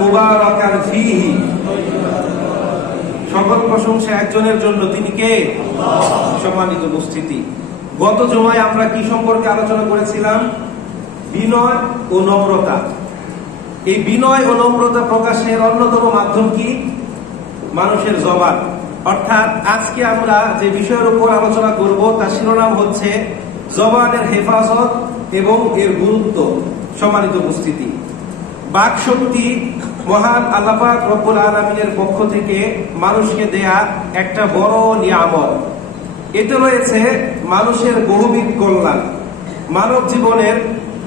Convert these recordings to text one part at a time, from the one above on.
মুবারাকান ফীহি, সকল প্রশংসা একজনের জন্য, তিনি কে? সম্মানিত উপস্থিতি, গত জুমায় আমরা কি সম্পর্কে আলোচনা করেছিলাম? বিনয় ও নম্রতা। এই বিনয় ও নম্রতা প্রকাশের অন্যতম মাধ্যম কি? মানুষের জবান। অর্থাৎ আজকে আমরা যে বিষয়ের উপর আলোচনা করব তার শিরোনাম হচ্ছে জবানের হেফাজত এবং এর গুরুত্ব। সম্মানিত উপস্থিতি, বাক শক্তি মহান আল্লাহ পাক রব্বুল আলামিনের পক্ষ থেকে মানুষকে দেয়া একটা বড় নিয়ামত। এতে রয়েছে মানুষের বহুবিধ কল্যাণ। মানব জীবনের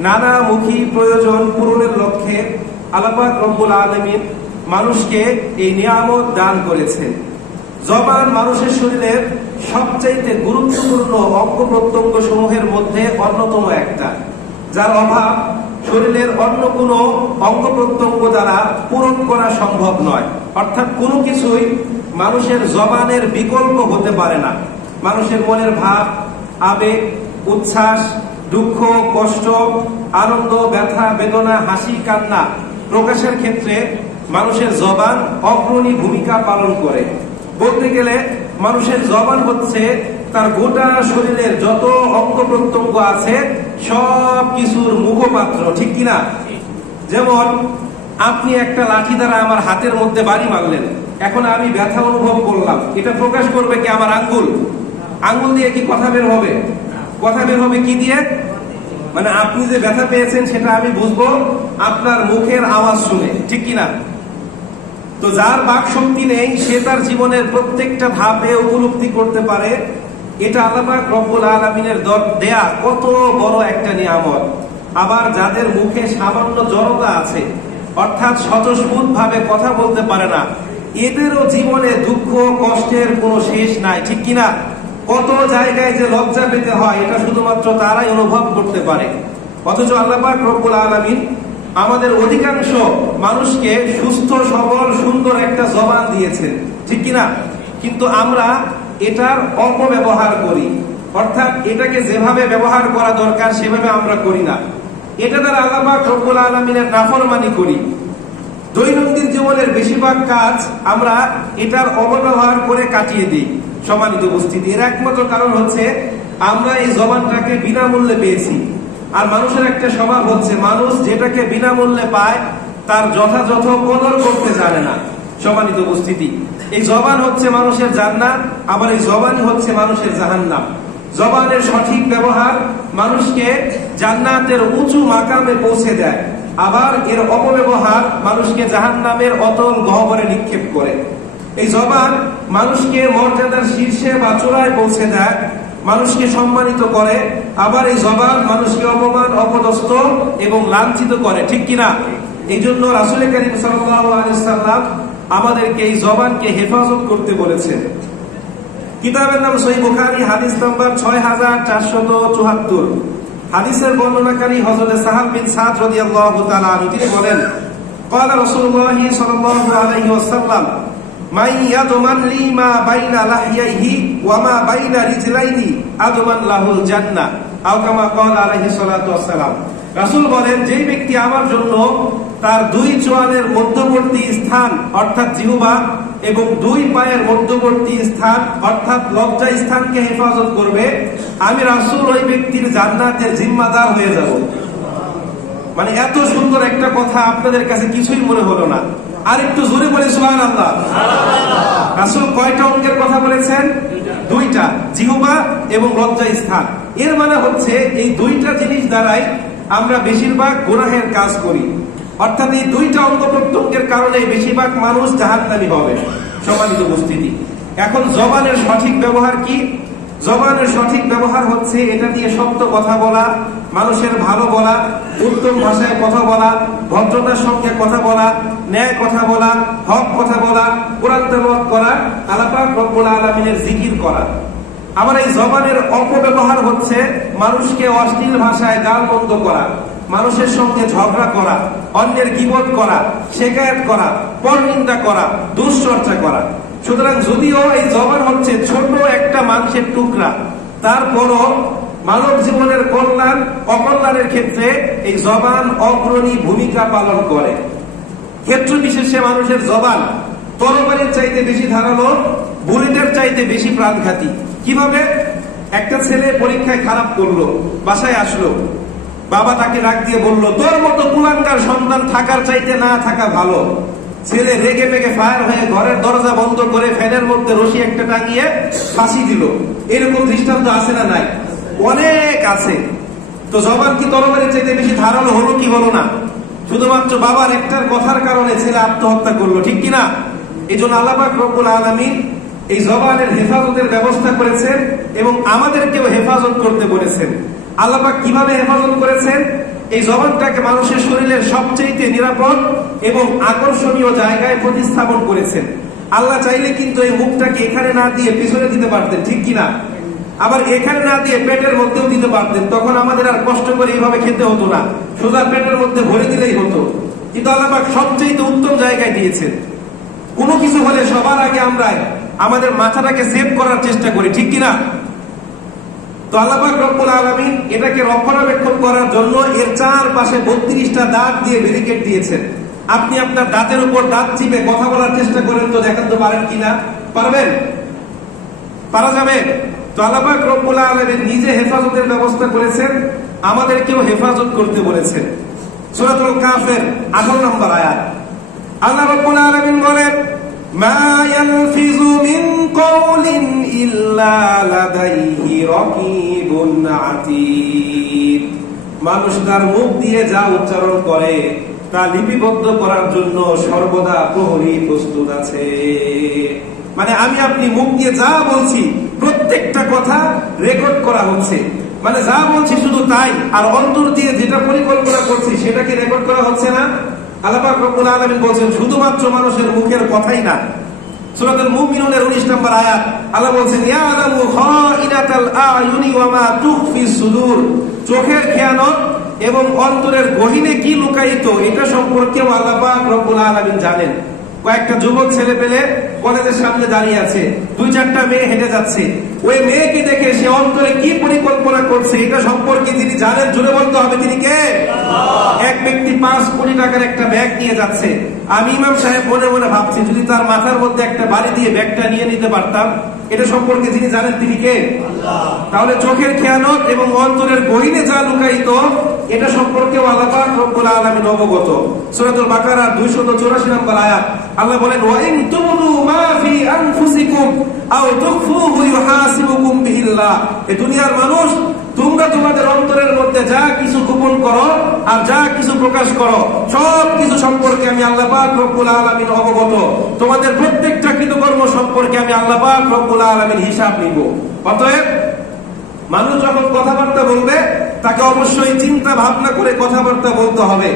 নানামুখী প্রয়োজন পূরণের লক্ষ্যে আল্লাহ পাক রব্বুল আলামিন মানুষকে এই নিয়ামত দান করেছেন। জবান মানুষের শরীরের সবচাইতে গুরুত্বপূর্ণ অঙ্গ প্রত্যঙ্গ সমূহের মধ্যে অন্যতম একটা, যার অভাব শরীরের অন্য কোনো অঙ্গ প্রত্যঙ্গ দ্বারা পূরণ করা সম্ভব নয়। অর্থাৎ কোনো কিছুই মানুষের জবানের বিকল্প হতে পারে না। মানুষের মনের ভাব, আবেগ, উচ্ছ্বাস, দুঃখ, কষ্ট, আনন্দ, ব্যথা, বেদনা, হাসি, কান্না প্রকাশের ক্ষেত্রে মানুষের জবান অগ্রণী ভূমিকা পালন করে। বলতে গেলে মানুষের জবান হচ্ছে তার গোটা শরীরের যত অঙ্গ প্রত্যঙ্গ আছে সব কিছুর মুখপাত্র, ঠিক কিনা? যেমন আপনি একটা লাঠি দ্বারা আমার হাতের মধ্যে বাড়ি মারলেন, এখন আমি ব্যথা অনুভব করলাম, এটা প্রকাশ করবে কি আমার আঙ্গুল? আঙ্গুল দিয়ে কি কথা বের হবে? কথা বের হবে কি দিয়ে? মানে আপনি যে ব্যথা পেয়েছেন সেটা আমি বুঝবো আপনার মুখের আওয়াজ শুনে, ঠিক কিনা? তো যার বাক শক্তি নেই সে তার জীবনের প্রত্যেকটা ধাপে উপলব্ধি করতে পারে এটা আল্লাহ পাক রব্বুল আলামিনের দেয়া কত বড় একটা নিয়ামত। আবার যাদের মুখে সামান্য জড়তা আছে, অর্থাৎ স্বতঃস্ফূর্ত ভাবে কথা বলতে পারে না, এদেরও জীবনে দুঃখ কষ্টের কোনো শেষ নাই, ঠিক কিনা? কত জায়গায় যে লজ্জা পেতে হয় এটা শুধুমাত্র তারাই অনুভব করতে পারে। অথচ আল্লাহ পাক রব্বুল আলামিন আমাদের অধিকাংশ মানুষকে সুস্থ সবল সুন্দর একটা জবান দিয়েছেন, ঠিক কিনা? কিন্তু আমরা এটার অপব্যবহার করি, অর্থাৎ এটাকে যেভাবে ব্যবহার করা দরকার সেভাবে আমরা করি না। এটা দ্বারা আল্লাহ পাক রব্বুল আলামিনের নাফরমানি করি। দৈনন্দিন জীবনের বেশিরভাগ কাজ আমরা এটার অপব্যবহার করে কাটিয়ে দিই। সম্মানিত উপস্থিতি, এর একমাত্র কারণ হচ্ছে আমরা এই জবানটাকে বিনামূল্যে পেয়েছি। আর মানুষের একটা স্বভাব হচ্ছে মানুষ যেটাকে বিনামূল্যে পায় তার যথাযথ কদর করতে জানে না। সম্মানিত উপস্থিতি, এই জবান হচ্ছে মানুষের জান্নাত, আবার এই জবানই হচ্ছে মানুষের জাহান্নাম। জবানের সঠিক ব্যবহার মানুষকে জান্নাতের উঁচু মাকামে পৌঁছে দেয়, আবার এর অপব্যবহার মানুষকে জাহান্নামের অতল গহ্বরে নিক্ষেপ করে। এই জবান মানুষকে মর্যাদার শীর্ষে বা চূড়ায় পৌঁছে দেয়, মানুষকে সম্মানিত করে, আবার এই জবান মানুষকে অপমান, অপদস্থ এবং লাঞ্ছিত করে, ঠিক কিনা? এই জন্য রাসূল কারীম সাল্লাল্লাহু আলাইহি ওয়াসাল্লাম আমাদেরকে এই জবানকে হেফাজত করতে বলেছেন। কিতাবের নাম সহিহ বুখারী, হাদিস নাম্বার 6474। হাদিসের বর্ণনাকারী হযরত সাহাল বিন সাদ রাদিয়াল্লাহু তাআলা আনহু, তিনি বলেন, ক্বালা রাসূলুল্লাহ সাল্লাল্লাহু আলাইহি ওয়াসাল্লাম, মান ইয়াদমান লি মা বাইনা লাহইহি ওয়া মা বাইনা রিজলাইহি আদমান লাহুল জান্নাহ, আও কামা ক্বালা আলাইহিস সালাতু ওয়াস সালাম। রাসূল বলেন, যেই ব্যক্তি আমার জন্য তার দুই চোয়ালের মধ্যবর্তী স্থান অর্থাৎ জিহ্বা এবং দুই পায়ের মধ্যবর্তী স্থান অর্থাৎ লজ্জা স্থানকে হেফাজত করবে, আমি রাসূল ওই ব্যক্তির জান্নাতের জিম্মাদার হয়ে যাব। মানে এত সুন্দর একটা কথা আপনাদের কাছে কিছুই মনে হলো না? আর একটু জোরে বলে সুবহানাল্লাহ। রাসূল কয়টা অঙ্গের কথা বলেছেন? দুইটা, জিহ্বা এবং লজ্জা স্থান। এর মানে হচ্ছে এই দুইটা জিনিস দ্বারাই আমরা বেশিরভাগ গুনাহের কাজ করি, অর্থাৎ এই দুইটা অঙ্গ প্রত্যঙ্গের কারণে বেশিরভাগ মানুষ জাহান্নামী হবে। সম্মানিত উপস্থিতি, এখন জবানের সঠিক ব্যবহার কি? জবানের সঠিক ব্যবহার হচ্ছে এটা দিয়ে শব্দ কথা বলা, মানুষের ভালো বলা, উত্তম ভাষায় কথা বলা, ভদ্রতার সঙ্গে কথা বলা, ন্যায় কথা বলা, হক কথা বলা, কোরআন তেলাওয়াত করা, আল্লাহ পাক রব্বুল আলামিনের জিকির করা। আবার এই জবানের অপব্যবহার হচ্ছে মানুষকে অশ্লীল ভাষায় গালমন্দ করা, মানুষের সঙ্গে ঝগড়া করা, অন্যের গীবত করা, শিকায়াত করা, পরনিন্দা করা, দুশ্চর্চা করা। সুতরাং যদিও এই জবান হচ্ছে ছোট একটা মাংসের টুকরা, তারপরও মানব জীবনের কল্যাণ অকল্যাণের ক্ষেত্রে এই জবান অগ্রণী ভূমিকা পালন করে। ক্ষেত্র বিশেষে মানুষের জবান তরবারির চাইতে বেশি ধারালো, বুলেটের চাইতে বেশি প্রাণঘাতী। কিভাবে? একটা ছেলে পরীক্ষায় খারাপ করলো, বাসায় আসলো, বাবা তাকে রাগ দিয়ে বলল, তোর মতো কুলাঙ্গার সন্তান থাকার চাইতে না থাকা ভালো। ছেলে রেগে মেগে ফায়ার হয়ে ঘরের দরজা বন্ধ করে ফ্যানের মধ্যে রশি একটা টাঙিয়ে ফাঁসি দিল। এরকম দৃষ্টান্ত আছে না নাই? অনেক আছে। তো জবান কি তরবারির চাইতে বেশি ধারালো হলো কি হলো না? শুধুমাত্র বাবার একটার কথার কারণে ছেলে আত্মহত্যা করলো, ঠিক কিনা? এই জন্য আল্লাহ পাক রব্বুল আলামিন এই জবানের হেফাজতের ব্যবস্থা করেছেন এবং আমাদেরকেও হেফাজত করতে বলেছেন। আল্লাহ পাক কিভাবে হেফাজত করেছেন? এই জবানটাকে মানুষের শরীরের সবচেয়ে নিরাপদ এবং আকর্ষণীয় জায়গায় প্রতিস্থাপন করেছেন। আল্লাহ চাইলে কিন্তু এই মুখটাকে এখানে না দিয়ে পিছনে দিতে পারতেন, ঠিক কিনা? আবার এখানে না দিয়ে পেটের মধ্যেও দিতে পারতেন, তখন আমাদের আর কষ্ট করে এইভাবে খেতে হতো না, সোজা পেটের মধ্যে ভরে দিলেই হতো। কিন্তু আল্লাহ পাক সবচেয়ে উত্তম জায়গায় দিয়েছেন। কোনো কিছু হলে সবার আগে আমরা আমাদের মাথাটাকে সেভ করার চেষ্টা করি, ঠিক কিনা? তো আল্লাহ পাক রব্বুল আলামিন এটাকে রক্ষণাবেক্ষণ করার জন্য এর চারপাশে 32টা দাঁত দিয়ে ব্যারিকেড দিয়েছেন। আপনি আপনার দাঁতের উপর দাঁত চিপে কথা বলার চেষ্টা করেন তো, দেখেন তো পারেন কিনা। পারবেন? পারা যাবে? তো আল্লাহ পাক রব্বুল আলামিন নিজে হেফাজতের ব্যবস্থা করেছেন, আমাদেরকেও হেফাজত করতে বলেছেন। সূরাতুল কাফের 18 নম্বর আয়াত আল্লাহ রাব্বুল আলামিন বলেন, মা ইয়ালফিযু মিন কাওলিন ইল্লা লাদাইহি রাকীবুন আতীদ। মানুষ তার মুখ দিয়ে যা উচ্চারণ করে তা লিপিবদ্ধ করার জন্য সর্বদা প্রহরী প্রস্তুত আছে। মানে আমি আপনি মুখ দিয়ে যা বলছি প্রত্যেকটা কথা রেকর্ড করা হচ্ছে। মানে যা বলছি শুধু তাই, আর অন্তর দিয়ে যেটা পরিকল্পনা করছি সেটাকে রেকর্ড করা হচ্ছে না। আল্লাহ পাক রব্বুল আলামিন বলেন শুধুমাত্র মানুষের মুখের কথাই না। সূরাতুল মুমিনুনের 19 নম্বর আয়াত আল্লাহ বলেন, ইয়ালামু খাইনাতাল আয়ুনি ওয়া মা তুখফি সুদূর। চোখের খেয়ানত এবং অন্তরের গহীনে কি লুকায়িত এটা সম্পর্কেও আল্লাহ পাক রব্বুল আলামিন জানেন। কয়েকটা যুবক ছেলে পেলে কলেজের সামনে দাঁড়িয়ে আছে, 2-4টা মেয়ে হেঁটে যাচ্ছে। ওই মেয়েকে দেখে সে অন্তরে কি পরিকল্পনা করছে এটা সম্পর্কে তিনি জানেন। জোরে বলতে হবে তিনি কে? এক ব্যক্তি 5 কোটি টাকার একটা ব্যাগ নিয়ে যাচ্ছে। আমি ইমাম সাহেব মনে মনে ভাবছি, যদি তার মাথার মধ্যে একটা বাড়ি দিয়ে ব্যাগটা নিয়ে নিতে পারতাম। এটা সম্পর্কে যিনি জানেন তিনি কে? তাহলে চোখের খেয়ানত এবং অন্তরের গহীনে যা লুকায়িত এটা সম্পর্কেও আল্লাহ পাক রব্বুল আলামিন অবগত। সূরাতুল বাকারা 284 নম্বর আয়াত আল্লাহ বলেন, ওয়া ইন তুবদু মা ফি আনফুসিকুম আও তুখফুহু ইউহাসিবুকুম বিহিল্লাহ। এই দুনিয়ার মানুষ, তোমরা তোমাদের অন্তরের মধ্যে যা কিছু গোপন করো আর যা কিছু প্রকাশ করো সব কিছু সম্পর্কে আমি আল্লাহ পাক রব্বুল আলামিন অবগত। তোমাদের প্রত্যেকটা কৃতকর্ম সম্পর্কে আমি আল্লাহ পাক রব্বুল আলামিন হিসাব নিব। অতএব মানুষ যখন কথাবার্তা বলবে তাকে অবশ্যই চিন্তা ভাবনা করে কথাবার্তা বলতে হবে।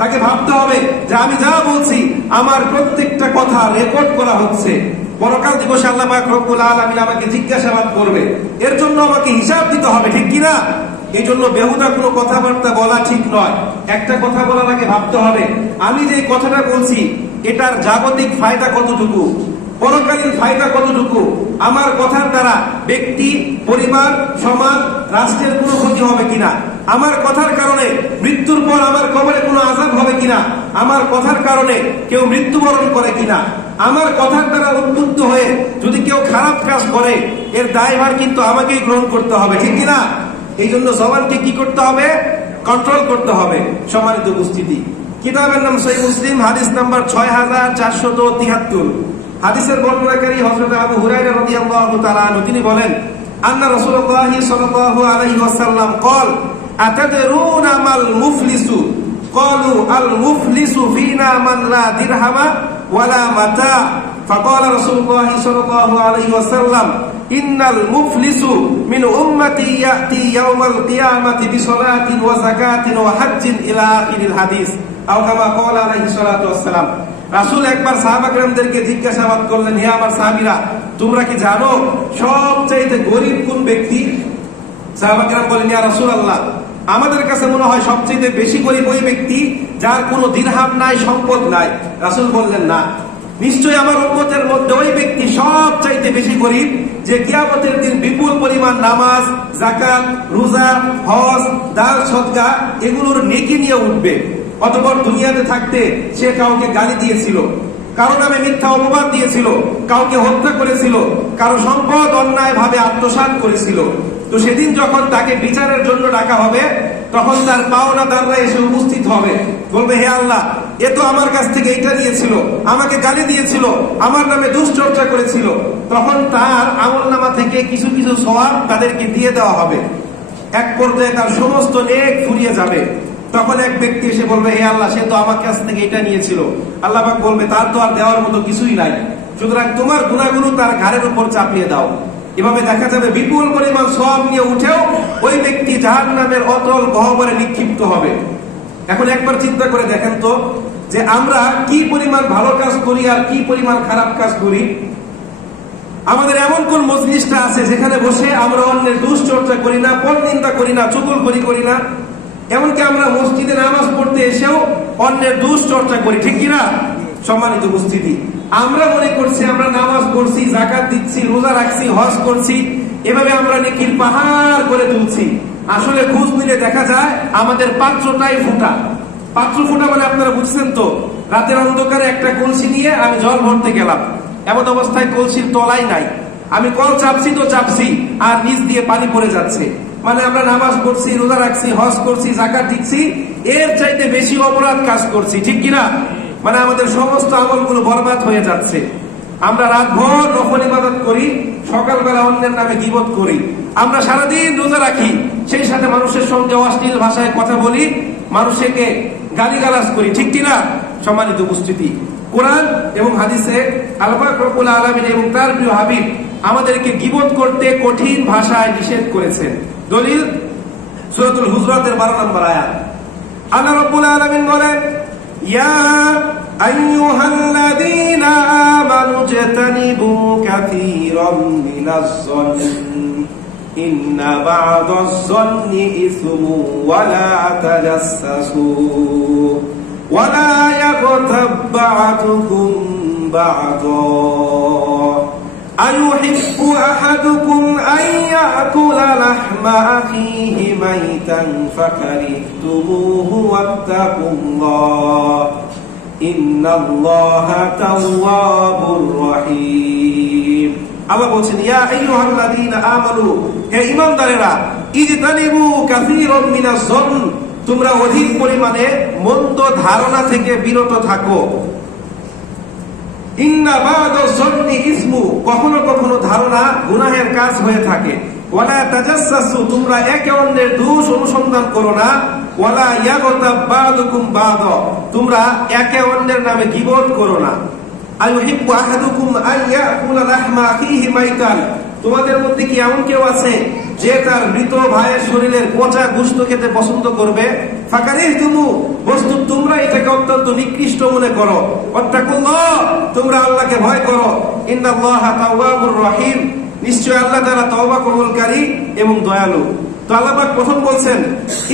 তাকে ভাবতে হবে যে আমি যা বলছি আমার প্রত্যেকটা কথা রেকর্ড করা হচ্ছে। পরকাল দিবসে আল্লাহ পাক রব্বুল আলামিন আমাকে জিজ্ঞাসাবাদ করবে, এর জন্য আমাকে হিসাব দিতে হবে, ঠিক কিনা? এই জন্য বেহুদা কোনো কথাবার্তা বলা ঠিক নয়। একটা কথা বলার আগে ভাবতে হবে আমি যে কথাটা বলছি এটার জাগতিক ফায়দা কতটুকু, পরকালীন ফায়দা কতটুকু, আমার কথার দ্বারা ব্যক্তি, পরিবার, সমাজ, রাষ্ট্রের কোনো ক্ষতি হবে কিনা, আমার কথার কারণে মৃত্যুর পর আমার কবরে কোনো আযাব হবে কিনা, আমার কথার কারণে কেউ মৃত্যুবরণ করে কিনা, আমার কথার দ্বারা উদ্বুদ্ধ হয়ে যদি কেউ খারাপ কাজ করে এর দায়ভার কিন্তু আমাকেই গ্রহণ করতে হবে, ঠিক কিনা? এই জন্য জবানকে কি করতে হবে? কন্ট্রোল করতে হবে। সম্মানিত উপস্থিতি, কিতাবের নাম সহিহ মুসলিম, হাদিস নাম্বার 6473। হাদিসের বর্ণনাকারী হযরত আবু হুরায়রা রাদিয়াল্লাহু তাআলা আনহু, তিনি বলেন, আন্না রাসূলুল্লাহ সাল্লাল্লাহু আলাইহি ওয়াসাল্লাম قال أتدرون ما المفلس قالوا المفلس فينا من لا درهم ولا متاع فقال رسول الله صلى الله عليه وسلم إن المفلس من أمتي يأتي يوم القيامة بصلاة وزكاة وحج إلى آخر الحديث أو كما قال عليه الصلاة والسلام। রাসূল একবার সাহাবা-কেরামদেরকে জিজ্ঞাসাবাদ করলেন, হে আমার সাহাবীরা, তোমরা কি জানো সবচেয়ে গরীব কোন ব্যক্তি? সাহাবা-কেরাম বলেন, ইয়া রাসূলুল্লাহ, আমাদের কাছে মনে হয় সবচেয়ে বেশি গরীব ওই ব্যক্তি যার কোনো দিরহাম নাই, সম্পদ নাই। রাসূল বললেন, না, নিশ্চয়ই আমার উম্মতের মধ্যে ওই ব্যক্তি সবচাইতে বেশি গরীব যে কিয়ামতের দিন বিপুল পরিমাণ নামাজ, যাকাত, রোজা, হজ, দান, সদকা এগুলোর নেকি নিয়ে উঠবে। অতঃপর দুনিয়াতে থাকতে সে কাউকে গালি দিয়েছিল, কারো নামে মিথ্যা অপবাদ দিয়েছিল, কাউকে হত্যা করেছিল, কারো সম্পদ অন্যায় ভাবে আত্মসাৎ করেছিল। তো সেদিন যখন তাকে বিচারের জন্য ডাকা হবে, তখন তার পাওনাদাররা এসে উপস্থিত হবে, বলবে হে আল্লাহ, এ তো আমার কাছ থেকে এটা নিয়েছিল, আমাকে গালি দিয়েছিল, আমার নামে দুশ্চর্চা করেছিল। তখন তার আমলনামা থেকে কিছু কিছু সওয়াব তাদেরকে দিয়ে দেওয়া হবে। এক পর্যায়ে তার সমস্ত নেক ফুরিয়ে যাবে। তখন এক ব্যক্তি এসে বলবে হে আল্লাহ, সে তো আমার কাছ থেকে এটা নিয়েছিল। আল্লাহ পাক বলবে তার তো আর দেওয়ার মতো কিছুই নাই, সুতরাং তোমার গুনাহগুলো তার ঘাড়ের উপর চাপিয়ে দাও। এভাবে দেখা যাবে বিপুল পরিমাণ সওয়াব নিয়ে উঠেও ওই ব্যক্তি জাহান্নামের অতল গহ্বরে নিক্ষিপ্ত হবে। এখন একবার চিন্তা করে দেখেন তো, যে আমরা কি পরিমাণ ভালো কাজ করি আর কি পরিমাণ খারাপ কাজ করি। আমাদের এমন কোন মজলিসটা আছে যেখানে বসে আমরা অন্যের দুশ্চর্চা করি না, পরনিন্দা করি না, চুগলখড়ি করি না? এমনকি আমরা মসজিদে নামাজ পড়তে এসেও অন্যের দুশ্চর্চা করি, ঠিক কিনা? সম্মানিত উপস্থিতি, আমরা মনে করছি আমরা নামাজ পড়ছি, যাকাত দিচ্ছি, রোজা রাখছি, হজ করছি, এভাবে আমরা নেকির পাহাড় করে তুলছি। আসলে খোঁজ নিলে দেখা যায় আমাদের পাত্রটাই ফুটা। পাত্র ফুটা মানে আপনারা বুঝছেন তো, রাতের অন্ধকারে একটা কলসি নিয়ে আমি জল ভরতে গেলাম, এমন অবস্থায় কলসির তলাই নাই, আমি কল চাপছি তো চাপছি আর নিচ দিয়ে পানি পড়ে যাচ্ছে। মানে আমরা নামাজ পড়ছি, রোজা রাখছি, হজ করছি, যাকাত দিচ্ছি, এর চাইতে বেশি অপরাধ কাজ করছি, ঠিক কিনা? মানে আমাদের সমস্ত আমলগুলো বরবাদ হয়ে যাচ্ছে। আমরা রাতভর নফল ইবাদত করি, সকালবেলা অন্যের নামে গীবত করি। আমরা সারাদিন রোজা রাখি, সেই সাথে মানুষের সঙ্গে অশ্লীল ভাষায় কথা বলি, মানুষকে গালিগালাজ করি, ঠিক কিনা? সম্মানিত উপস্থিতি, কোরআন এবং হাদিসে আল্লাহ পাক রব্বুল আলামিন এবং তার প্রিয় হাবিব আমাদেরকে গীবত করতে কঠিন ভাষায় নিষেধ করেছেন। দলিল সূরাতুল হুজরাতের 12 নম্বর আয়াত। আল্লাহ রব্বুল আলামিন বলেন, ইয়া আইয়ুহাল্লাযীনা আমানু ইজতানিবু কাসীরাম মিনাজ-যন্নি ইন্না বা'দাজ-যন্নি ইসমু ওয়া লা তাজাসসু ওয়া লা ইয়াগতাব বা'দুকুম বা'দা আইয়ুহিব্বু আহাদুকুম আন ইয়াকুলা লাহমা আখিহি মাইতান ফাকারিহতুমুহু ওয়াত্তাকুল্লাহ ইন্নাল্লাহা তাওয়াবুর রহিম। আল্লাহ বলেন, ইয়া আইয়ুহাল্লাযীনা আমানু, হে ঈমানদারেরা, ইজতানিবু কাসীরাম মিনাজ-যন্ন, তোমরা অধিক পরিমাণে মন্দ ধারণা থেকে বিরত থাকো। ইন্না বা'দাজ-যন্নি ইসমু, কখনো কখনো ধারণা গুনাহের কাজ হয়ে থাকে। ওয়ালা তাজাসসু, তোমরা একে অন্যের দোষ অনুসন্ধান করো না। ওয়ালা ইয়াগতাব বা'দুকুম বা'দা, তোমরা একে অন্যের নামে গীবত করো না। আইয়ুহিব্বু আহাদুকুম আন ইয়াকুলা লাহমা আখিহি মাইতান, তোমাদের মধ্যে কি এমন কেউ আছে যে তার মৃত ভাইয়ের শরীরের পচা গোশত খেতে পছন্দ করবে? ফাকারিহতুমু, বস্তু তোমরা এটাকে অত্যন্ত নিকৃষ্ট মনে করো। ওয়াত্তাকুল্লাহ, তোমরা আল্লাহকে ভয় করো। ইন্নাল্লাহা তাওয়াবুর রহিম, নিশ্চয় আল্লাহ তাআলা তওবা কবুলকারী এবং দয়ালু। তো আল্লাহ পাক প্রথম বলছেন,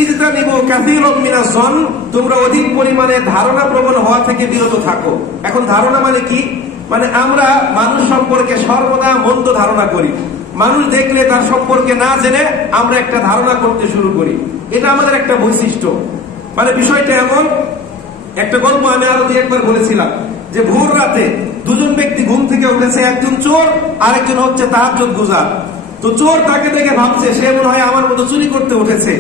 ইজতানিবু কাসীরাম মিনাজ-যন্ন, তোমরা অধিক পরিমাণে ধারণা প্রবণ হওয়া থেকে বিরত থাকো। এখন ধারণা মানে কি? মানে আমরা মানুষ সম্পর্কে সর্বদা মন্দ ধারণা করি। মানুষ দেখলে তার সম্পর্কে না জেনে আমরা একটা ধারণা করতে শুরু করি, এটা আমাদের একটা বৈশিষ্ট্য। মানে বিষয়টা এমন, একটা গল্প আমি আরো একবার বলেছিলাম, যে ভোর রাতে দুজন ব্যক্তি ঘুম থেকে উঠেছে, একজন চোর আর একজন হচ্ছে তাহাজ্জুদ গুজার। তো চোর তাকে দেখে ভাবছে সে মনে হয় আমার মতো চুরি করতে উঠেছে,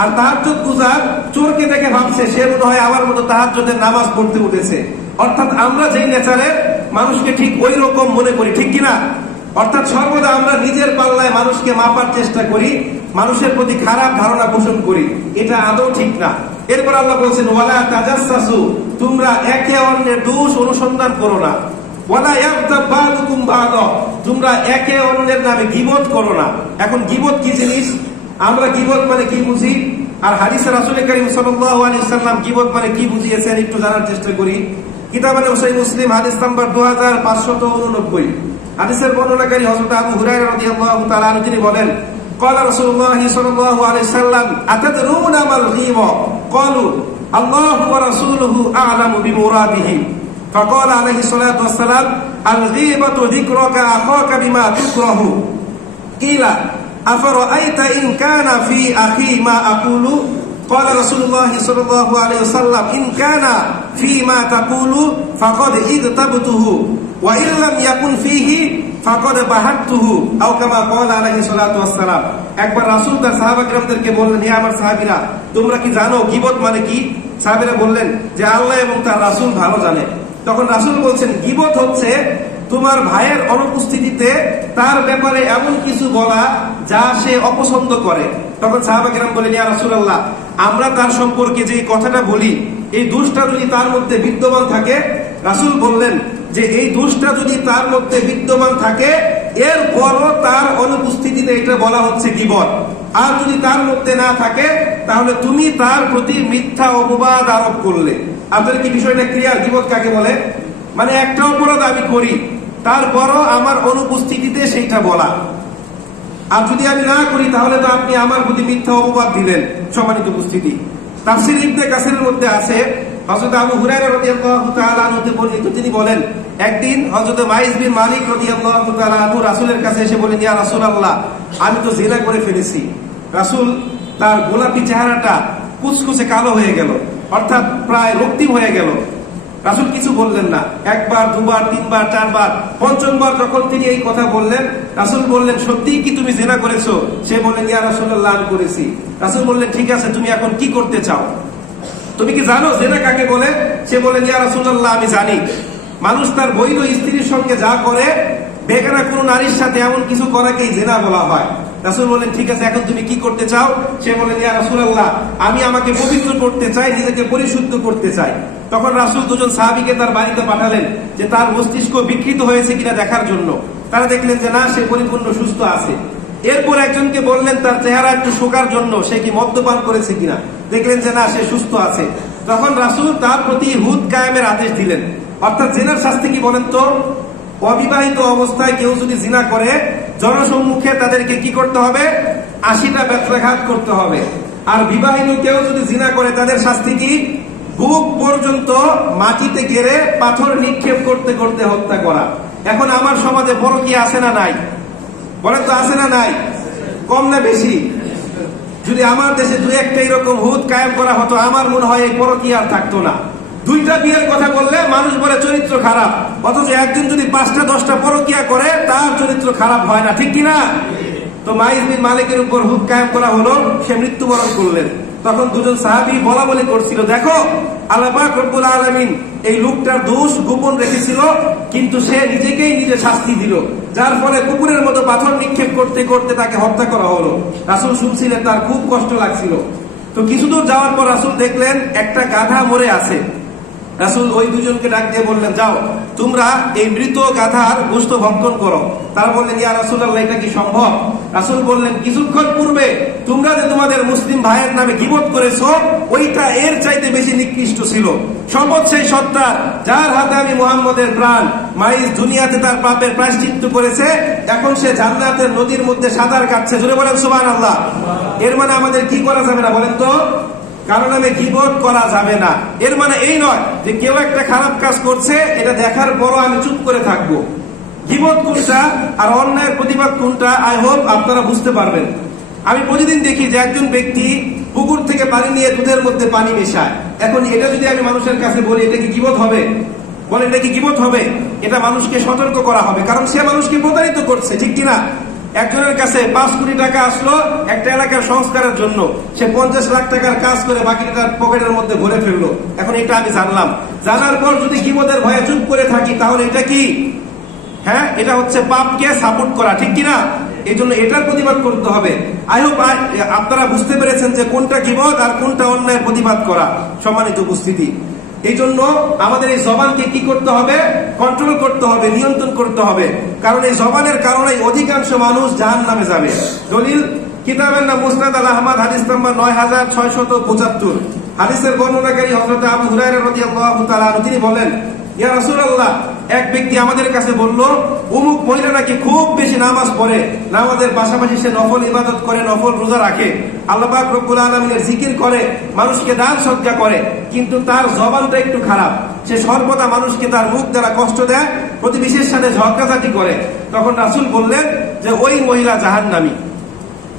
আর তাহাজ্জুদ গুজার চোরকে দেখে ভাবছে সে মনে হয় আমার মতো তাহাজ্জুদের নামাজ পড়তে উঠেছে। অর্থাৎ আমরা যেই নেচারে মানুষকে ঠিক ওই রকম মনে করি, ঠিক কিনা? অর্থাৎ সর্বদা আমরা নিজের পাল্লায় মানুষকে মাপার চেষ্টা করি, মানুষের প্রতি খারাপ ধারণা পোষণ করি, এটা আদৌ ঠিক না। এরপর আল্লাহ বলছেন, ওয়ালা তাজাসসু, তোমরা একে অন্যের দোষ অনুসন্ধান করো না। ওয়ালা ইয়াগতাব বা'দুকুম বা'দা, তোমরা একে অন্যের নামে গীবত করো না। এখন গীবত কি জিনিস? আমরা গীবত মানে কি বুঝি, আর হাদিসে রাসূল কারীম সাল্লাল্লাহু আলাইহি ওয়াসাল্লাম গীবত মানে কি বুঝিয়েছেন একটু জানার চেষ্টা করি। কিতাবে সহিহ মুসলিম হাদিস নাম্বার 2589, হাদিসের বর্ণনাকারী হযরত আবু হুরায়রা রাদিয়াল্লাহু তাআলা আনহু, তিনি বলেন, ক্বালা রাসূলুল্লাহ সাল্লাল্লাহু আলাইহি ওয়াসাল্লাম, আতাদরুনা মাল গীবা? ক্বালু আল্লাহু ওয়া রাসূলুহু আ'লামু বিমুরাদিহি। فقال عليه الصلاة والسلام, الغيبة ذكرك أخاك بما تكره. قيل أفرأيت إن كان في أخي ما أقول؟ قال رسول الله صلى الله عليه وسلم إن كان فيما تقول فقد اغتبته وإن لم يكن فيه فقد بهته أو كما قال عليه الصلاة والسلام। একবার রাসূল তার সাহাবা-কিরামদেরকে বললেন, হে আমার সাহাবীরা, তোমরা কি জানো গীবত মানে কি? সাহাবীরা বললেন যে আল্লাহ এবং তার রাসূল ভালো জানে। তখন রাসূল বলছেন, গীবত হচ্ছে তোমার ভাইয়ের অনুপস্থিতিতে তার ব্যাপারে এমন কিছু বলা যা সে অপছন্দ করে। তখন সাহাবা-কিরাম বলেন, ইয়া রাসূলুল্লাহ, আমরা তার সম্পর্কে যে কথাটা বলি এই দোষটা যদি তার মধ্যে বিদ্যমান থাকে, রাসূল বললেন যে এই দোষটা যদি তার মধ্যে বিদ্যমান থাকে এরপরও তার অনুপস্থিতিতে এটা বলা হচ্ছে গীবত। আর যদি তার মধ্যে না থাকে তাহলে তুমি তার প্রতি মিথ্যা অপবাদ আরোপ করলে। আপনাদের কি বিষয়টা ক্লিয়ার? গীবত কাকে বলে? মানে একটা অপরাধ আমি করি, তারপরও আমার অনুপস্থিতিতে সেইটা বলা। আর যদি আমি না করি তাহলে তো আপনি আমার প্রতি মিথ্যা অপবাদ দিলেন। সম্মানিত উপস্থিতি, তাফসীর ইবনে কাসিরের মধ্যে আছে, হযরত আবু হুরায়রা রাদিয়াল্লাহু তাআলা আনহু বর্ণিত, তিনি বলেন একদিন হযরত মাইজ বিন মালিক রাদিয়াল্লাহু তাআলা আনহু রাসূলের কাছে এসে বলেন, ইয়া রাসূলুল্লাহ, আমি তো জিনা করে ফেলেছি। রাসূল তার গোলাপি চেহারাটা কুচকুচে কালো হয়ে গেল, অর্থাৎ প্রায় রক্তিম হয়ে গেল। রাসূল কিছু বললেন না। একবার, দুবার, তিনবার, চারবার, পঞ্চমবার যখন তিনি এই কথা বললেন, রাসূল বললেন, সত্যিই কি তুমি জিনা করেছো? সে বললেন, ইয়া রাসূলুল্লাহ, আমি করেছি। রাসূল বললেন, ঠিক আছে, তুমি এখন কি করতে চাও? তুমি কি জানো জিনা কাকে বলে? সে বললেন, ইয়া রাসূলুল্লাহ, আমি জানি। মানুষ তার বৈধ স্ত্রীর সঙ্গে যা করে, বেগানা কোন নারীর সাথে এমন কিছু করাকেই জিনা বলা হয়। রাসূল বললেন, ঠিক আছে, এখন তুমি কি করতে চাও? সে বললেন, ইয়া রাসূলুল্লাহ, আমি আমাকে পবিত্র করতে চাই, নিজেকে পরিশুদ্ধ করতে চাই। তখন রাসূল দুজন সাহাবীকে তার বাড়িতে পাঠালেন যে তার মস্তিষ্ক বিকৃত হয়েছে কিনা দেখার জন্য। তারা দেখলেন যে না, সে পরিপূর্ণ সুস্থ আছে। এরপর একজনকে বললেন তার চেহারা একটু শোকার জন্য সে কি মদ্যপান করেছে কিনা, দেখলেন যে না, সে সুস্থ আছে। তখন রাসূল তার প্রতি হুদ কায়েমের আদেশ দিলেন। অর্থাৎ জিনার শাস্তি কি বলেন তো? অবিবাহিত অবস্থায় কেউ যদি জিনা করে, জনসম্মুখে তাদেরকে কি করতে হবে? 80টা বেত্রাঘাত করতে হবে। আর বিবাহিত কেউ যদি জিনা করে তাদের শাস্তি কি? বুক পর্যন্ত মাটিতে গেড়ে পাথর নিক্ষেপ করতে করতে হত্যা করা। এখন আমার সমাজে পরকীয়া আছে না নাই? বলেন তো, আছে না নাই? কম না বেশি? যদি আমার দেশে দুই একটা এরকম হুদ কায়েম করা হতো, আমার মনে হয় এই পরকীয়া আর থাকতো না। দুইটা বিয়ের কথা বললে মানুষ বলে চরিত্র খারাপ, অথচ একদিন যদি 5টা 10টা পরকীয়া করে তার চরিত্র খারাপ হয় না, ঠিক কিনা? তো মাইজ বিন মালিকের উপর হুদ কায়েম করা হলো, সে মৃত্যুবরণ করলেন। তখন দুজন সাহাবী বলা বলি করছিল, দেখো আল্লাহ পাক রব্বুল আলামিন এই লোকটার দোষ গোপন রেখেছিল, কিন্তু সে নিজেকেই নিজে শাস্তি দিল, যার ফলে কুকুরের মতো পাথর নিক্ষেপ করতে করতে তাকে হত্যা করা হলো। রাসূল শুনছিলেন, তার খুব কষ্ট লাগছিল। তো কিছু দূর যাওয়ার পর রাসূল দেখলেন একটা গাধা মরে আছে। রাসূল ওই দুজনকে ডাক দিয়ে বললেন, যাও তোমরা এই মৃত গাধার গোশত ভক্ষণ করো। তারা বললেন, ইয়া রাসূলুল্লাহ, এটা কি সম্ভব? রাসূল বললেন, কিছুক্ষণ পূর্বে তোমরা যে তোমাদের মুসলিম ভাইয়ের নামে গীবত করেছো, ওইটা এর চাইতে বেশি নিকৃষ্ট ছিল। শপথ সেই সত্তা যার হাতে আমি মুহাম্মদের প্রাণ। মাইজ দুনিয়াতে তার পাপের প্রায়শ্চিত্ত করেছে, এখন সে জান্নাতের নদীর মধ্যে সাঁতার কাটছে। জোরে বলেন সুবহানাল্লাহ। এর মানে আমাদের কি করা যাবে না বলেন তো? কারণ আমি গীবত করা যাবে না। এর মানে এই নয় যে কেউ একটা খারাপ কাজ করছে এটা দেখার পরও আমি চুপ করে থাকবো। গীবত কোনটা আর অন্যায়ের প্রতিবাদ কোনটা, আই হোপ আপনারা বুঝতে পারবেন। আমি প্রতিদিন দেখি যে একজন ব্যক্তি পুকুর থেকে পানি নিয়ে দুধের মধ্যে পানি মেশায়। এখন এটা যদি আমি মানুষের কাছে বলি, এটা কি গীবত হবে? বলেন, এটা কি গীবত হবে? এটা মানুষকে সতর্ক করা হবে, কারণ সে মানুষকে প্রতারিত করছে, ঠিক কিনা? একজনের কাছে 5 কোটি টাকা আসলো একটা এলাকার সংস্কারের জন্য, সে 50 লাখ টাকার কাজ করে বাকিটা তার পকেটের মধ্যে ভরে ফেললো। এখন এটা আমি জানলাম, জানার পর যদি গীবতের ভয়ে চুপ করে থাকি তাহলে এটা কি? হ্যাঁ, এটা হচ্ছে পাপকে সাপোর্ট করা, ঠিক কিনা? এই জন্য এটার প্রতিবাদ করতে হবে। আই হোপ আপনারা বুঝতে পেরেছেন যে কোনটা গীবত আর কোনটা অন্যায়ের প্রতিবাদ করা। সম্মানিত উপস্থিতি, এই জন্য আমাদের এই জবানকে কি করতে হবে? কন্ট্রোল করতে হবে, নিয়ন্ত্রণ করতে হবে। কারণ এই জবানের কারণে অধিকাংশ মানুষ জাহান্নামে যাবে। দলিল কিতাবের নাম মুসনাদ আল আহমদ, হাদিস নাম্বার 9675। হাদিসের বর্ণনাকারী হযরত আবু হুরায়রা রাদিয়াল্লাহু তাআলা আনহু, তিনি বলেন, ইয়া রাসূলুল্লাহ, এক ব্যক্তি আমাদের কাছে বলল, অমুক মহিলা নাকি খুব বেশি নামাজ পড়ে, নামাজের পাশাপাশি সে নফল ইবাদত করে, নফল রোজা রাখে, আল্লাহ পাক রব্বুল আলামিনের জিকির করে, মানুষকে দান সদকা করে, কিন্তু তার জবানটা একটু খারাপ। সে সর্বদা মানুষকে তার মুখ দ্বারা কষ্ট দেয়, প্রতিবেশীর সাথে ঝগড়াঝাটি করে। তখন রাসূল বললেন যে ওই মহিলা জাহান্নামী।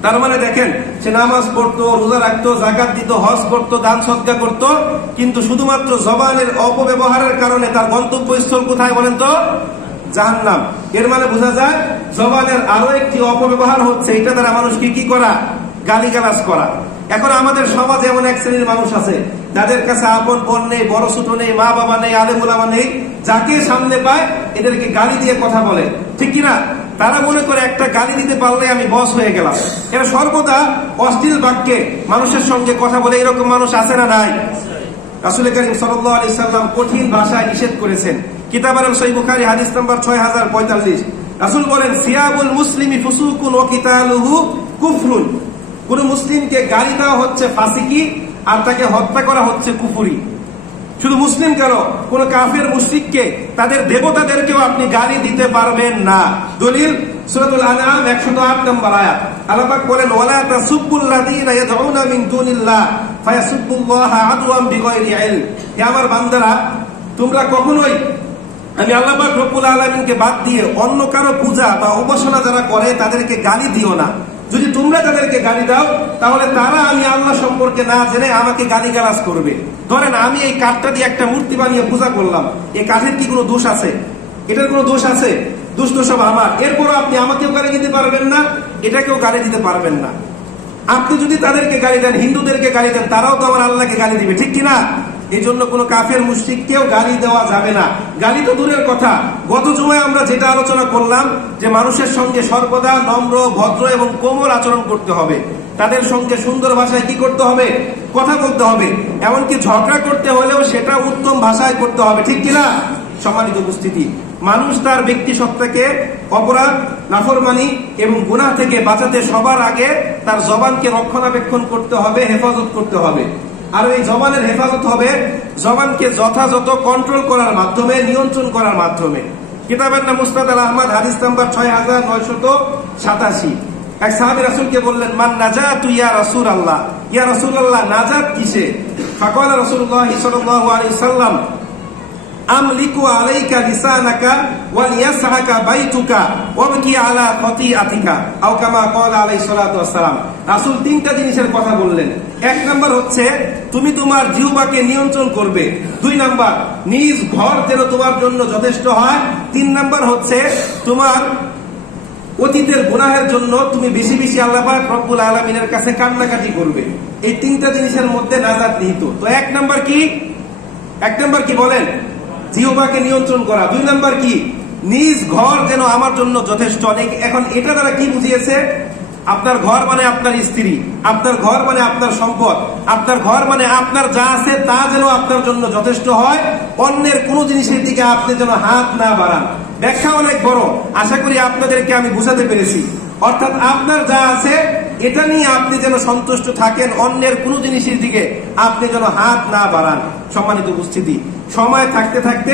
তার মানে দেখেন, সে নামাজ পড়তো, রোজা রাখতো, যাকাত দিত, হজ করতো, দান সদকা করতো, কিন্তু শুধুমাত্র জবানের অপব্যবহারের কারণে তার গন্তব্যস্থল কোথায় বলেন তো? জাহান্নাম। এর মানে বোঝা যায় জবানের আরো একটি অপব্যবহার হচ্ছে, এটা দ্বারা মানুষকে কি করা? গালিগালাজ করা। এখন আমাদের সমাজে এমন এক শ্রেণীর মানুষ আছে যাদের কাছে আপন বোন নেই, বড় ছোট নেই, মা বাবা নেই, আলেম ওলামা নেই, যাকে সামনে পায় এদেরকে গালি দিয়ে কথা বলে, ঠিক কিনা? তারা মনে করে একটা গালি দিতে পারলে আমি বস হয়ে গেলাম। এরা সর্বদা অশ্লীল বাক্যে মানুষের সঙ্গে কথা বলে। এরকম মানুষ আছে না নাই? রাসূল করিম সাল্লাল্লাহু আলাইহি সাল্লাম কঠিন ভাষায় নিষেধ করেছেন। কিতাব আল সহিহ বুখারী হাদিস নাম্বার 6045, রাসূল বলেন, সিয়াবুল মুসলিমি ফুসুকুন ওয়া কিতালুহু কুফরুন। কোন মুসলিমকে গালি দেওয়া হচ্ছে ফাসিকি, আর তাকে হত্যা করা হচ্ছে কুফরি। শুধু মুসলিম কেন, কোন কাফের মুশরিককে, তাদের দেবতাদেরকেও আপনি গালি দিতে পারবেন না। দলিল সূরাতুল আনআম 108 নম্বর আয়াত। আল্লাহ পাক বলেন, ওয়ালা তাসুব্বুল্লাযীনা ইয়াদউনা মিন দুনিল্লাহ ফায়াসুব্বুল্লাহা আদওয়ান বিগাইরি ইলম। হে আমার বান্দারা, তোমরা কখনোই আমি আল্লাহ পাক রব্বুল আলামিনকে বাদ দিয়ে অন্য কারো পূজা বা উপাসনা যারা করে তাদেরকে গালি দিও না। যদি তোমরা তাদেরকে গালি দাও তাহলে তারা আমি আল্লাহ সম্পর্কে না জেনে আমাকে গালিগালাজ করবে। ধরেন আমি এই কাঠটা দিয়ে একটা মূর্তি বানিয়ে পূজা করলাম, এই কাঠের কি কোনো দোষ আছে? এটার কোনো দোষ আছে? দোষ তো সব আমার। এরপরও আপনি আমাকেও গালি দিতে পারবেন না, এটাকেও গালি দিতে পারবেন না। আপনি যদি তাদেরকে গালি দেন, হিন্দুদেরকে গালি দেন, তারাও তো আমার আল্লাহকে গালি দিবে, ঠিক কিনা? এই জন্য কোন কাফের মুশরিককেও গালি দেওয়া যাবে না। গালি তো দূরের কথা, গত জুমায় আমরা যেটা আলোচনা করলাম যে মানুষের সঙ্গে সর্বদা নম্র, ভদ্র এবং কোমল আচরণ করতে হবে। তাদের সঙ্গে সুন্দর ভাষায় কি করতে হবে? কথা বলতে হবে। এমনকি ঝগড়া করতে হলেও সেটা উত্তম ভাষায় করতে হবে, ঠিক কিনা? সম্মানিত উপস্থিতি, মানুষ তার ব্যক্তি সত্তাকে অপরাধ, নাফরমানি এবং গুনাহ থেকে বাঁচাতে সবার আগে তার জবানকে রক্ষণাবেক্ষণ করতে হবে, হেফাজত করতে হবে। আর এই জবানের হেফাজত হবে জবানকে যথাযথ কন্ট্রোল করার মাধ্যমে, নিয়ন্ত্রণ করার মাধ্যমে। কিতাবের নাম মুসনাদ আল আহমদ, হাদিস নাম্বার 6987। এক সাহাবী রাসূলকে বললেন, মান নাজাতু ইয়া রাসূলুল্লাহ, ইয়া রাসূলুল্লাহ নাজাত কিসে? ফাকাল রাসূলুল্লাহ সাল্লাল্লাহু আলাইহি ওয়াসাল্লাম, আমলিকু আলাইকা লিসানাকা ওয়া লিয়াসআকা বাইতুকা ওয়াবকি আলা খাতিআতিকা আও কামা ক্বালা আলাইহিস সালাতু ওয়াস সালাম। রাসূল তিনটা জিনিসের কথা বললেন। এক নাম্বার হচ্ছে তুমি তোমার জিহ্বাকে নিয়ন্ত্রণ করবে। 2 নাম্বার, নিজ ঘর যেন তোমার জন্য যথেষ্ট হয়। 3 নাম্বার হচ্ছে তোমার অতীতের গুনাহের জন্য তুমি বেশি বেশি আল্লাহ পাক রব্বুল আলামিনের কাছে কান্নাকাটি করবে। এই তিনটা জিনিসের মধ্যে নাজাত নিহিত। তো 1 নাম্বার কি? 1 নাম্বার কি বলেন? জিহ্বাকে নিয়ন্ত্রণ করা। 2 নাম্বার কি? নিজ ঘর যেন আমার জন্য যথেষ্ট। এখন এটা দ্বারা কি বুঝিয়েছে? আপনার ঘর মানে আপনার স্ত্রী, আপনার ঘর মানে আপনার সম্পদ, আপনার ঘর মানে আপনার যা আছে তা যেন আপনার জন্য যথেষ্ট হয়। অন্যের কোন জিনিসের দিকে আপনি যেন হাত না বাড়ান। ব্যাখ্যা অনেক বড়, আশা করি আপনাদেরকে আমি বুঝাতে পেরেছি। অর্থাৎ আপনার যা আছে এটা নিয়ে আপনি যেন সন্তুষ্ট থাকেন, অন্যের কোন জিনিসের দিকে আপনি যেন হাত না বাড়ান। সম্মানিত উপস্থিতি, সময় থাকতে থাকতে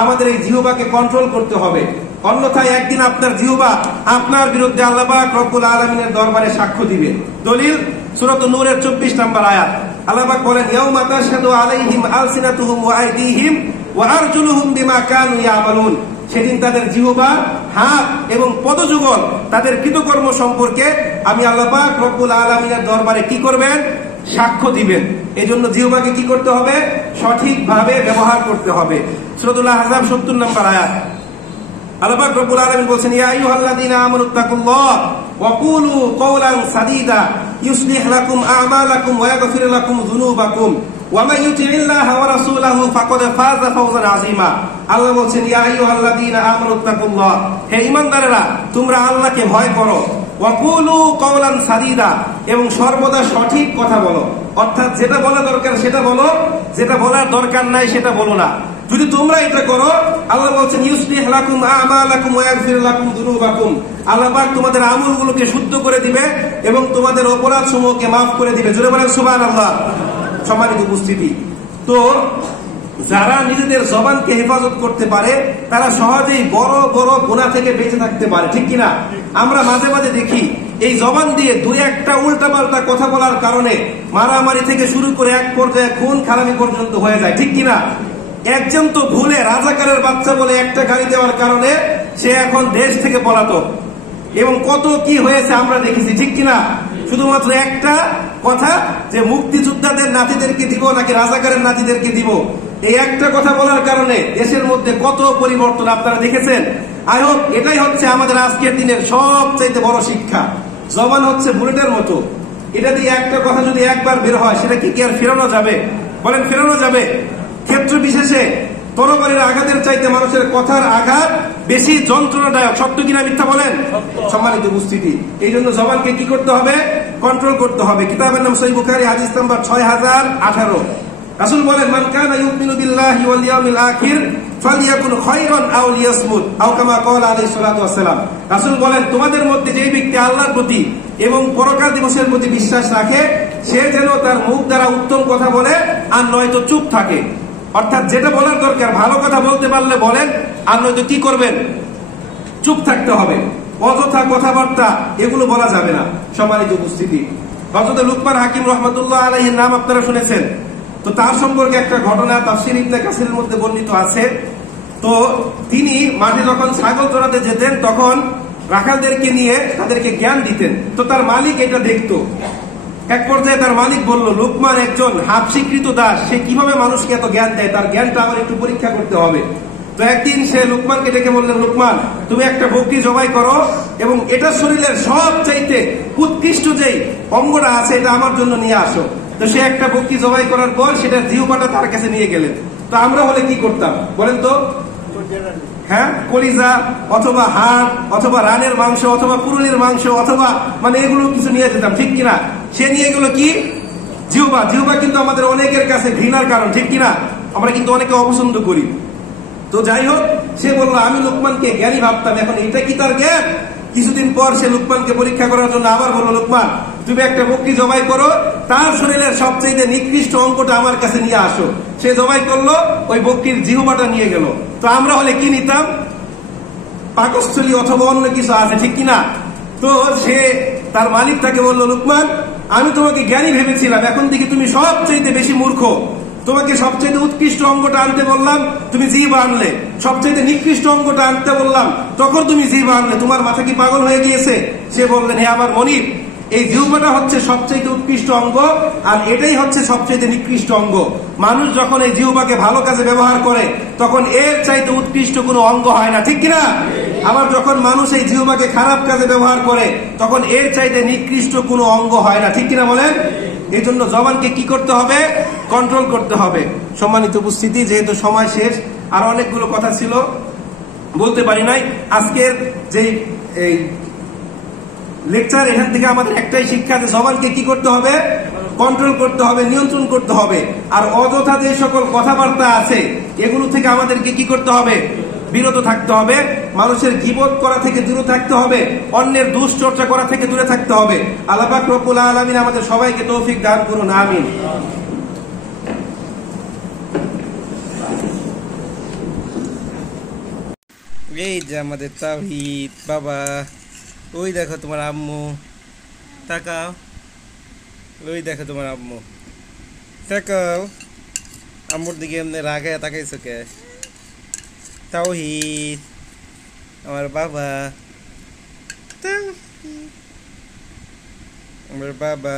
আমাদের এই জিহ্বাকে কন্ট্রোল করতে হবে, অন্যথায় একদিন আপনার জিহ্বা আপনার বিরুদ্ধে আল্লাহ পাক রব্বুল আলামিনের দরবারে সাক্ষ্য দিবে। দলিল সূরাতুন নূরের 24 নম্বর আয়াত। আল্লাহ পাক বলেন, ইয়াউমা তাশহাদু আলাইহিম আলসিনাতুহুম ওয়া আইদিহিম ওয়া আরজুলুহুম বিমা কানু ইয়ামালুন। সেদিন তাদের জিহ্বা, হাত এবং পদযুগল তাদের কৃতকর্ম সম্পর্কে আমি আল্লাহ পাক রব্বুল আলামিনের দরবারে কি করবেন? সাক্ষ্য দিবেন। এজন্য জিহ্বাকে কি করতে হবে? সঠিকভাবে ব্যবহার করতে হবে। সূরাতুল আহজাব 70 নম্বর আয়াত। আল্লাহ পাক রব্বুল আলামিন বলেন, ইয়া আইয়ুহাল্লাযীনা আমানুত্তাকুল্লাহ ওয়া কুলু কওলান সাদীদা ইউসলিহ লাকুম আ'মালাকুম ওয়া ইয়াগফির লাকুম যুনুবাকুম ওয়া মান ইউতি'িল্লাহা ওয়া রাসূলাহু ফাকাদ ফাযা ফাওজান আযীমা। আল্লাহ বলেন, ইয়া আইয়ুহাল্লাযীনা আমানুত্তাকুল্লাহ, হে ঈমানদারেরা তোমরা আল্লাহকে ভয় করো। ওয়া কুলু কওলান সাদীদা, এবং সর্বদা সঠিক কথা বলো। অর্থাৎ যেটা বলা দরকার সেটা বলো, যেটা বলার দরকার নাই সেটা বলো না। যদি তোমরা এটা করো, আল্লাহ বলছেন ইউসলিহ লাকুম আ'মালাকুম ওয়া ইয়াগফির লাকুম যুনুবাকুম, আল্লাহ পাক তোমাদের আমলগুলোকে শুদ্ধ করে দিবে এবং তোমাদের অপরাধসমূহকে maaf করে দিবে। জোরে বলেন সুবহানাল্লাহ। সম্মানিত উপস্থিতি, তো যারা নিজেদের জবানকে হেফাজত করতে পারে তারা সহজেই বড় বড় গুনাহ থেকে বেঁচে থাকতে পারে, ঠিক কিনা? আমরা মাঝে মাঝে দেখি এই জবান দিয়ে 2-1টা উল্টাপাল্টা কথা বলার কারণে মারামারি থেকে শুরু করে এক পর্যায়ে খুন খারামি পর্যন্ত হয়ে যায়, ঠিক কিনা? একজন তো ভুলে রাজাকারের বাচ্চা বলে একটা গালি দেওয়ার কারণে সে এখন দেশ থেকে পলাতক, এবং কত কি হয়েছে আমরা দেখেছি, ঠিক কিনা? শুধুমাত্র একটা কথা, যে মুক্তিযোদ্ধাদের নাতিদেরকে দিব নাকি রাজাকারের নাতিদেরকে দিব। এই একটা কথা বলার কারণে দেশের মধ্যে কত পরিবর্তন আপনারা দেখেছেন। আই হোপ এটাই হচ্ছে আমাদের আজকের দিনের সবচেয়ে বড় শিক্ষা। জবান হচ্ছে বুলেটের মতো, এটা দিয়ে একটা কথা যদি একবার বের হয় সেটা কি আর ফেরানো যাবে? বলেন, ফেরানো যাবে? ক্ষেত্র বিশেষে তরবারির আঘাতের চাইতে মানুষের কথার আঘাত বেশি যন্ত্রণাদায়ক। সত্য কিনা মিথ্যা বলেন? সম্মানিত উপস্থিতি, এই জন্য জবানকে কি করতে হবে? কন্ট্রোল করতে হবে। কিতাবের নাম সহিহ বুখারী, হাদিস নাম্বার 6018। রাসূল বলেন, মান কানা ইউমিনু বিল্লাহি ওয়াল ইয়াউমিল আখির ফালিয়াকুন খায়রান আও লিয়াসমুত, আও কামা ক্বালা আলাইহিস সালাতু ওয়াস সালাম। রাসূল বলেন, তোমাদের মধ্যে যেই ব্যক্তি আল্লাহর প্রতি এবং পরকাল দিবসের প্রতি বিশ্বাস রাখে সে যেন তার মুখ দ্বারা উত্তম কথা বলে আর নয়তো চুপ থাকে। অর্থাৎ যেটা বলার দরকার, ভালো কথা বলতে পারলে বলেন, আর নয়তো কি করবেন? চুপ থাকতে হবে। অযথা কথাবার্তা এগুলো বলা যাবে না। সম্মানিত উপস্থিতি, হযরত লুকমান হাকিম রাহমাতুল্লাহ আলাইহির নাম আপনারা শুনেছেন। তো তার সম্পর্কে একটা ঘটনা তাফসীর ইবনে কাসিরের মধ্যে বর্ণিত আছে। তো তিনি মাঠে যখন ছাগল চড়াতে যেতেন তখন রাখালদেরকে নিয়ে তাদেরকে জ্ঞান দিতেন। তো তার মালিক এটা দেখতো। এক পর্যায়ে তার মালিক বলল, লুকমান একজন হাফ স্বীকৃত দাস, সে কিভাবে মানুষকে এত জ্ঞান দেয়, তার জ্ঞানটা আমার একটু পরীক্ষা করতে হবে। তো একদিন সে লুকমানকে ডেকে বললেন, লুকমান তুমি একটা বকরি জবাই করো এবং এটা শরীরের সবচাইতে উৎকৃষ্ট যেই অঙ্গটা আছে এটা আমার জন্য নিয়ে আসো। তো সে একটা বকরি জবাই করার পর সেটা জিহ্বাটা তার কাছে নিয়ে গেলেন। তো আমরা হলে কি করতাম বলেন তো? হ্যাঁ, কলিজা অথবা হাড় অথবা রানের মাংস অথবা কুরুলের মাংস অথবা মানে এগুলো কিছু নিয়ে যেতাম, ঠিক কিনা? সে নিয়ে গেল কি? জিহ্বা। জিহ্বা কিন্তু আমাদের অনেকের কাছে ঘৃণার কারণ, ঠিক কিনা? আমরা কিন্তু অনেকে অপছন্দ করি। তো যাই হোক, সে বললো আমি লুকমানকে জ্ঞানী ভাবতাম, এখন এটা কি তার জ্ঞান? কিছুদিন পর সে লুকমানকে পরীক্ষা করার জন্য আবার বললো, লুকমান তুমি একটা বকরি জবাই করো, তার শরীরের সবচেয়ে নিকৃষ্ট অঙ্গটা আমার কাছে নিয়ে আসো। সে জবাই করলো, ওই বকরির জিহ্বাটা নিয়ে গেল। তো আমরা হলে কি নিতাম? পাকস্থলী অথবা অন্য কিছু আছে, ঠিক কিনা? তো সে তার মালিক তাকে বললো, লুকমান আমি তোমাকে জ্ঞানী ভেবেছিলাম, এখন থেকে তুমি সবচেয়ে বেশি মূর্খ। তোমাকে সবচেয়ে উৎকৃষ্ট অঙ্গটা আনতে বললাম, তুমি জিহ্বা আনলে। সবচেয়ে নিকৃষ্ট অঙ্গটা আনতে বললাম, তখন তুমি জিহ্বা আনলে। তোমার মাথা কি পাগল হয়ে গিয়েছে? সে বললেন, হে আমার মনিব, এই জিহ্বাটা হচ্ছে সবচেয়ে উৎকৃষ্ট অঙ্গ আর এটাই হচ্ছে সবচেয়ে নিকৃষ্ট অঙ্গ। মানুষ যখন এই জিহ্বাকে ভালো কাজে ব্যবহার করে তখন এর চাইতে উৎকৃষ্ট কোনো অঙ্গ হয় না, ঠিক কিনা? আবার যখন মানুষ এই জিহ্বাকে খারাপ কাজে ব্যবহার করে তখন এর চাইতে নিকৃষ্ট কোনো অঙ্গ হয় না, ঠিক কিনা বলেন? এই জন্য জবানকে কি করতে হবে? কন্ট্রোল করতে হবে। সম্মানিত উপস্থিতি, যেহেতু সময় শেষ, আর অনেকগুলো কথা ছিল বলতে পারি নাই। আজকের যে এই লেকচার, এখান থেকে আমাদের একটাই শিক্ষা, যে জবানকে কি করতে হবে? কন্ট্রোল করতে হবে, নিয়ন্ত্রণ করতে হবে। আর অযথা যে সকল কথাবার্তা আছে এগুলো থেকে আমাদেরকে কি করতে হবে? বিরত থাকতে হবে। মানুষের গীবত করা থেকে দূরে থাকতে হবে, অন্যের দুশ্চর্চা করা থেকে দূরে থাকতে হবে। আল্লাহ পাক রব্বুল আলামিন আমাদের সবাইকে তৌফিক দান করুন, আমিন। এই যে আমাদের তাওহীদ বাবা, ওই দেখো তোমার আম্মু, তাকাও, ওই দেখো তোমার আম্মু, তাকাও, আম্মুর দিকে এমনি রাগে তাকাইছো কে? তাওহীদ আমার বাবা, আমার বাবা।